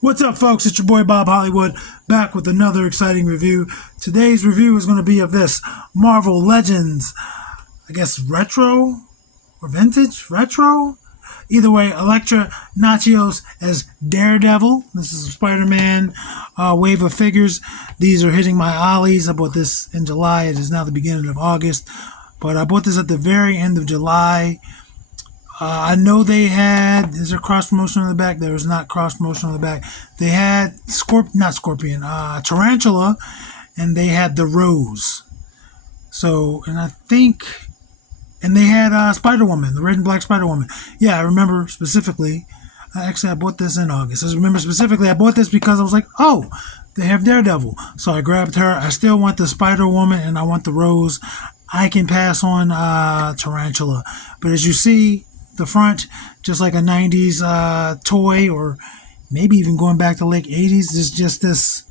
What's up, folks? It's your boy Bob Hollywood, back with another exciting review. Today's review is going to be of this Marvel Legends, I guess retro or vintage retro. Either way, Elektra, Natchios as Daredevil. This is a Spider-Man wave of figures. These are hitting my ollies. I bought this in July. It is now the beginning of August, but I bought this at the very end of July. I know they had, is there cross promotion on the back? There is not cross promotion on the back. They had Tarantula, and they had the Rose. So, and they had Spider-Woman, the red and black Spider-Woman. Yeah, I remember specifically. Actually, I bought this in August. I remember specifically I bought this because I was like, oh, they have Daredevil. So I grabbed her. I still want the Spider-Woman, and I want the Rose. I can pass on Tarantula. But as you see, the front, just like a 90s toy, or maybe even going back to late 80s, is just this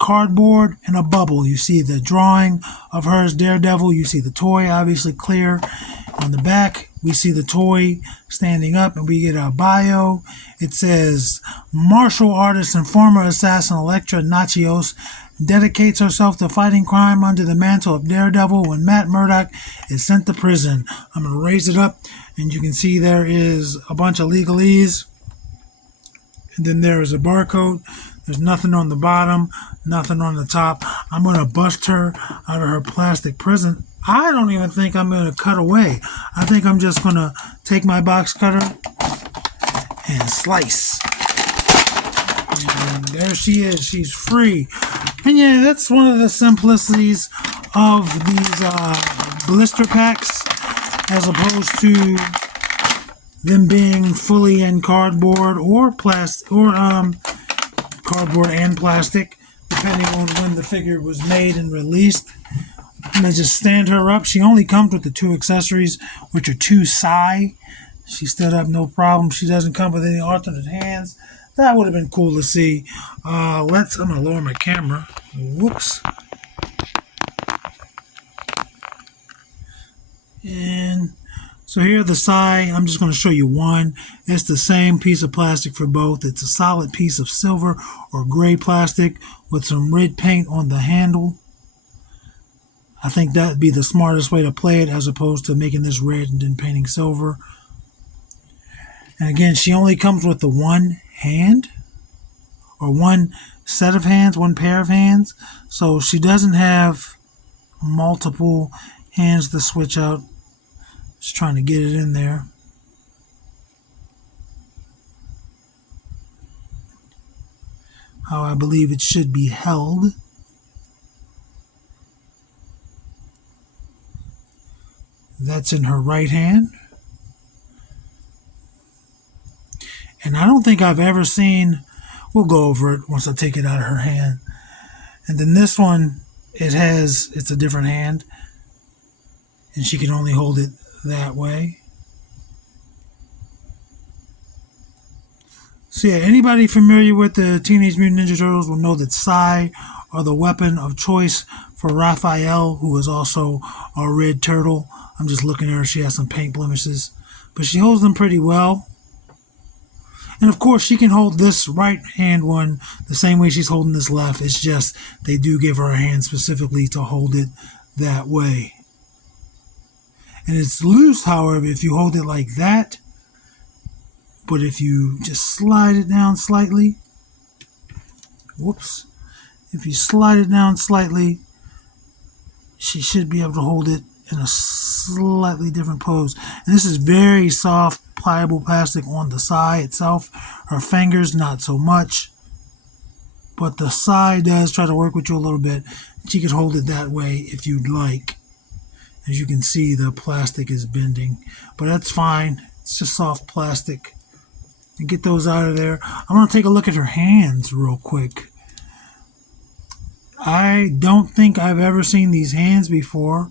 cardboard and a bubble. You see the drawing of her as Daredevil. You see the toy, obviously clear. On the back, we see the toy standing up, and we get a bio. It says, martial artist and former assassin Elektra Natchios dedicates herself to fighting crime under the mantle of Daredevil when Matt Murdock is sent to prison. I'm going to raise it up, and you can see there is a bunch of legalese. And then there is a barcode. There's nothing on the bottom, nothing on the top. I'm going to bust her out of her plastic prison. I don't even think I'm going to cut away. I think I'm just going to take my box cutter and slice. And there she is. She's free. And yeah, that's one of the simplicities of these blister packs, as opposed to them being fully in cardboard or plastic, or cardboard and plastic, depending on when the figure was made and released. I'm going to just stand her up. She only comes with the two accessories, which are two sai. She stood up no problem. She doesn't come with any alternate hands. That would have been cool to see. I'm going to lower my camera. Whoops. And so here are the sai. I'm just going to show you one. It's the same piece of plastic for both. It's a solid piece of silver or gray plastic with some red paint on the handle. I think that would be the smartest way to play it, as opposed to making this red and then painting silver. And again, she only comes with the one hand, or one set of hands, one pair of hands. So she doesn't have multiple hands to switch out. Just trying to get it in there. How I believe it should be held. That's in her right hand. And I don't think I've ever seen, we'll go over it once I take it out of her hand. And then this one, it's a different hand. And she can only hold it that way. So yeah, anybody familiar with the Teenage Mutant Ninja Turtles will know that sai are the weapon of choice for Raphael, who is also a red turtle. I'm just looking at her. She has some paint blemishes, but she holds them pretty well. And of course, she can hold this right hand one the same way she's holding this left. It's just they do give her a hand specifically to hold it that way. And it's loose, however, if you hold it like that. But if you just slide it down slightly, whoops, if you slide it down slightly, she should be able to hold it in a slightly different pose. And this is very soft, pliable plastic on the sai itself. Her fingers, not so much. But the sai does try to work with you a little bit. She could hold it that way if you'd like. As you can see, the plastic is bending. But that's fine. It's just soft plastic. And get those out of there. I'm going to take a look at her hands real quick. I don't think I've ever seen these hands before,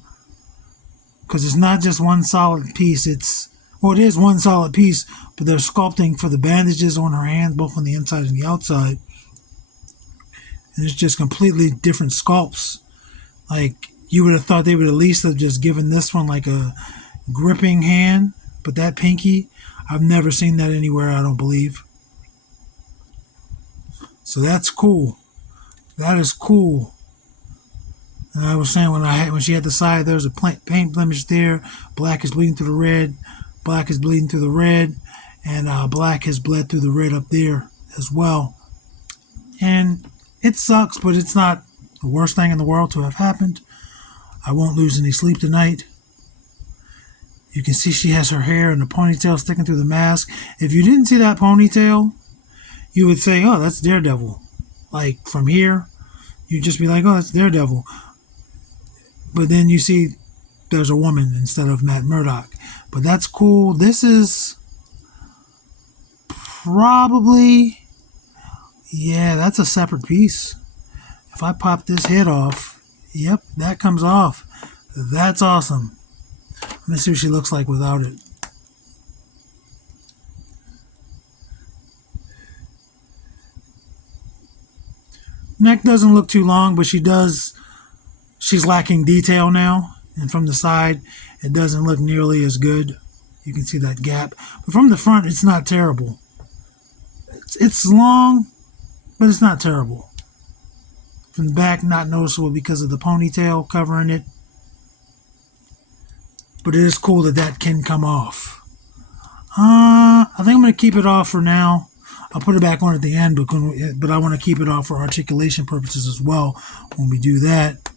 because it's not just one solid piece. It is one solid piece, but they're sculpting for the bandages on her hands, both on the inside and the outside. And it's just completely different sculpts. Like, you would have thought they would at least have just given this one like a gripping hand, but that pinky, I've never seen that anywhere, I don't believe. So that's cool. That is cool. And I was saying when she had the side, there's a paint blemish there. Black is bleeding through the red. Black is bleeding through the red. And black has bled through the red up there as well. And it sucks, but it's not the worst thing in the world to have happened. I won't lose any sleep tonight. You can see she has her hair in a ponytail sticking through the mask. If you didn't see that ponytail, you would say, oh, that's Daredevil. Like, from here, you'd just be like, oh, that's Daredevil. But then you see there's a woman instead of Matt Murdock. But that's cool. This is probably, yeah, that's a separate piece. If I pop this head off, yep, that comes off. That's awesome. Let me see what she looks like without it. Neck doesn't look too long, but she's lacking detail now. And from the side, it doesn't look nearly as good. You can see that gap. But from the front, it's not terrible. It's long, but it's not terrible. From the back, not noticeable because of the ponytail covering it. But it is cool that can come off. I think I'm going to keep it off for now. I'll put it back on at the end, but I want to keep it off for articulation purposes as well when we do that.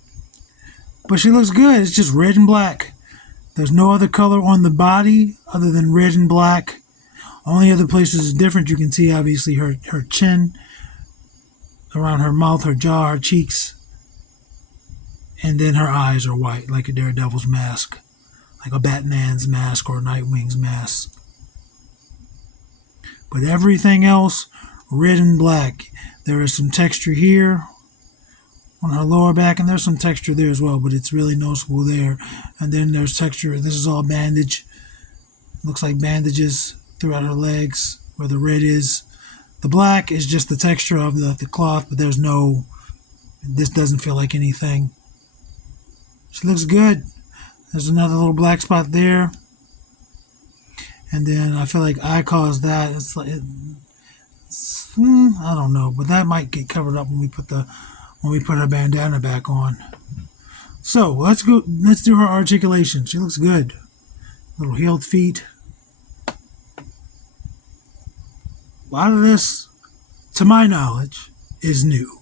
But she looks good. It's just red and black. There's no other color on the body other than red and black. Only other places is different. You can see, obviously, her chin, around her mouth, her jaw, her cheeks. And then her eyes are white, like a Daredevil's mask. Like a Batman's mask or a Nightwing's mask. But everything else, red and black. There is some texture here on her lower back, and there's some texture there as well, but it's really noticeable there. And then there's texture. This is all bandage. Looks like bandages throughout her legs where the red is. The black is just the texture of the cloth, but this doesn't feel like anything. She looks good. There's another little black spot there. And then I feel like I caused that. I don't know, but that might get covered up when we put our bandana back on. So let's do her articulation. She looks good. Little heeled feet. A lot of this, to my knowledge, is new.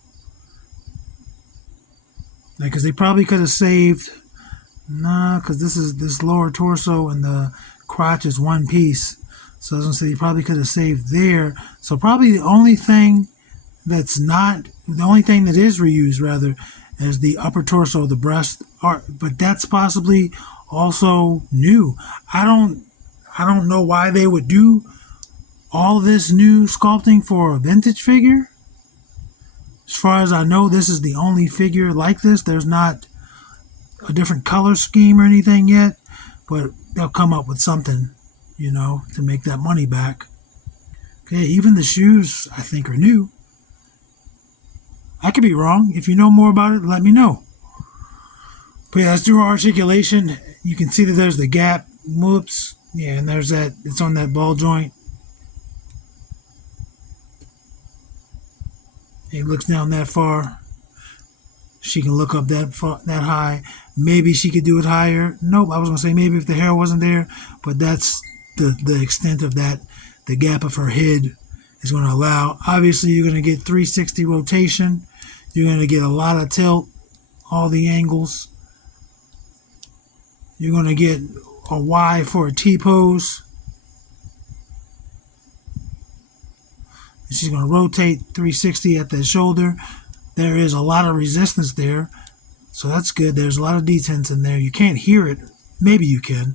Because they probably could have saved. Nah, because this lower torso and the crotch is one piece. So I was going to say you probably could have saved there. So probably the only thing that is reused, rather, is the upper torso, the breast. But that's possibly also new. I don't know why they would do all this new sculpting for a vintage figure. As far as I know, this is the only figure like this. There's not a different color scheme or anything yet, but they'll come up with something, to make that money back. Okay, even the shoes, I think, are new. I could be wrong. If you know more about it, let me know. But yeah, let's do our articulation. You can see that there's the gap. Whoops. Yeah, and there's that. It's on that ball joint. He looks down that far. She can look up that high. Maybe she could do it higher. Nope, I was going to say maybe if the hair wasn't there, but that's the extent of that. The gap of her head is going to allow. Obviously, you're going to get 360 rotation. You're going to get a lot of tilt, all the angles. You're going to get a Y for a T-pose. She's going to rotate 360 at the shoulder. There is a lot of resistance there, so that's good. There's a lot of detents in there. You can't hear it. Maybe you can.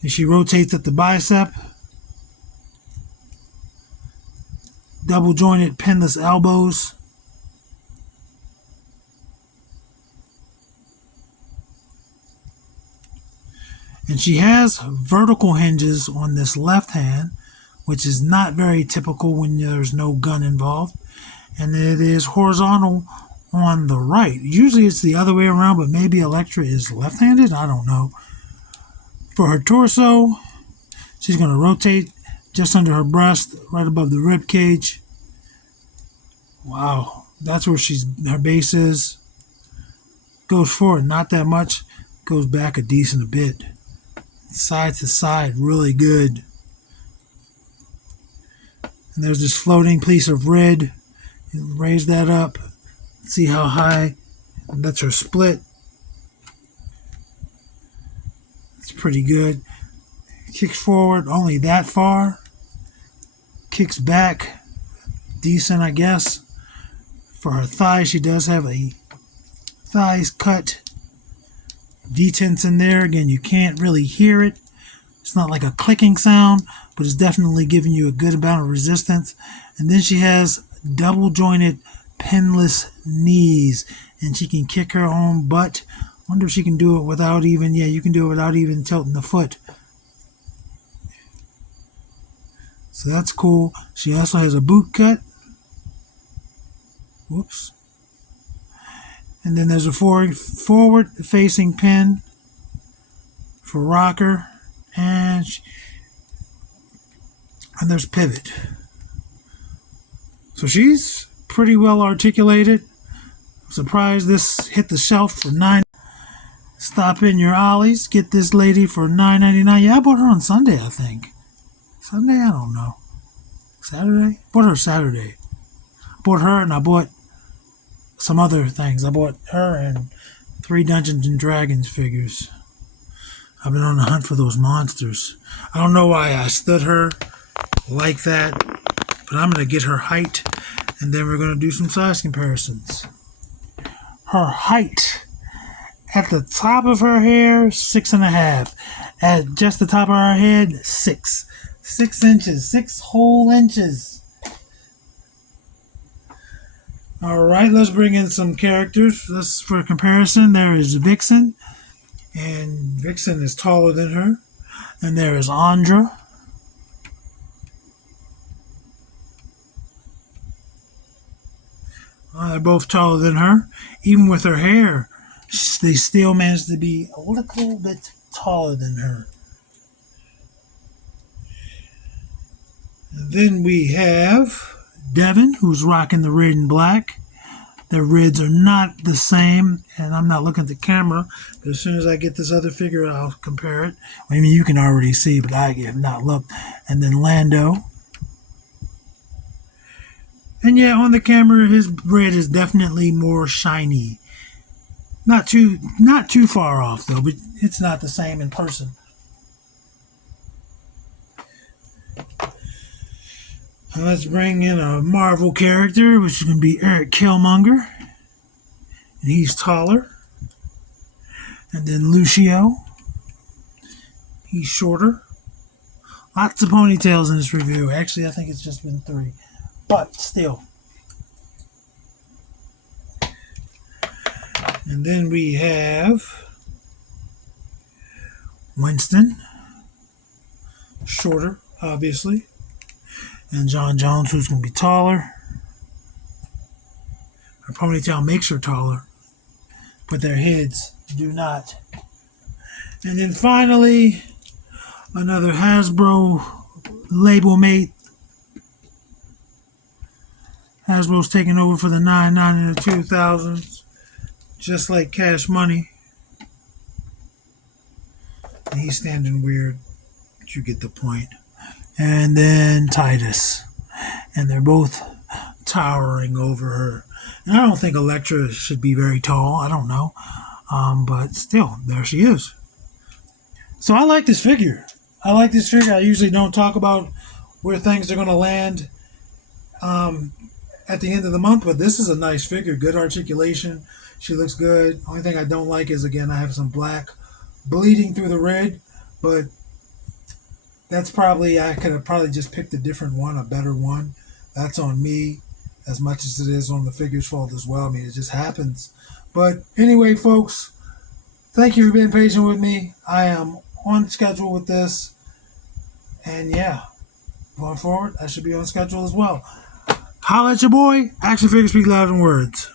And she rotates at the bicep. Double jointed pinless elbows. And she has vertical hinges on this left hand, which is not very typical when there's no gun involved. And it is horizontal on the right. Usually it's the other way around, but maybe Elektra is left-handed? I don't know. For her torso, she's going to rotate just under her breast, right above the rib cage. Wow, that's where her base is. Goes forward, not that much. Goes back a decent bit. Side to side, really good. And there's this floating piece of red. Raise that up. See how high. That's her split. It's pretty good. Kicks forward only that far. Kicks back. Decent, I guess. For her thighs, she does have a thighs cut. Detents in there. Again, you can't really hear it. It's not like a clicking sound, but it's definitely giving you a good amount of resistance. And then she has double jointed pinless knees, and she can kick her own butt. Wonder if she can do it without even, yeah, you can do it without even tilting the foot. So that's cool. She also has a boot cut. Whoops. And then there's a forward facing pin for rocker. And there's pivot. So she's pretty well articulated. I'm surprised this hit the shelf for $9. Stop in your ollies. Get this lady for $9.99. Yeah, I bought her on Sunday, I think. Sunday? I don't know. Saturday? Bought her Saturday. Bought her and I bought some other things. I bought her and 3 Dungeons and Dragons figures. I've been on the hunt for those monsters. I don't know why I stood her like that, but I'm going to get her height, and then we're going to do some size comparisons. Her height, at the top of her hair, 6.5. At just the top of her head, 6. 6 inches, 6 whole inches. All right, let's bring in some characters. For comparison, there is Vixen. And Vixen is taller than her. And there is Andra. They're both taller than her. Even with her hair, they still manage to be a little bit taller than her. And then we have Devin, who's rocking the red and black. Their reds are not the same, and I'm not looking at the camera, but as soon as I get this other figure, I'll compare it. I mean, you can already see, but I have not looked. And then Lando. And yeah, on the camera, his red is definitely more shiny. Not too far off, though, but it's not the same in person. And let's bring in a Marvel character, which is going to be Eric Killmonger. And he's taller. And then Lucio. He's shorter. Lots of ponytails in this review. Actually, I think it's just been 3. But still. And then we have Winston. Shorter, obviously. And John Jones, who's going to be taller. Her ponytail makes her taller, but their heads do not. And then finally, another Hasbro label mate. Hasbro's taking over for the 99 and the 2000s, just like Cash Money. And he's standing weird, but you get the point. And then Titus. And they're both towering over her. And I don't think Elektra should be very tall. I don't know. But still, there she is. So I like this figure. I usually don't talk about where things are going to land at the end of the month. But this is a nice figure. Good articulation. She looks good. Only thing I don't like is, again, I have some black bleeding through the red. But that's I could have probably just picked a different one, a better one. That's on me as much as it is on the figure's fault as well. I mean, it just happens. But anyway, folks, thank you for being patient with me. I am on schedule with this. And yeah, going forward, I should be on schedule as well. Holla at your boy. Action figures speak louder than words.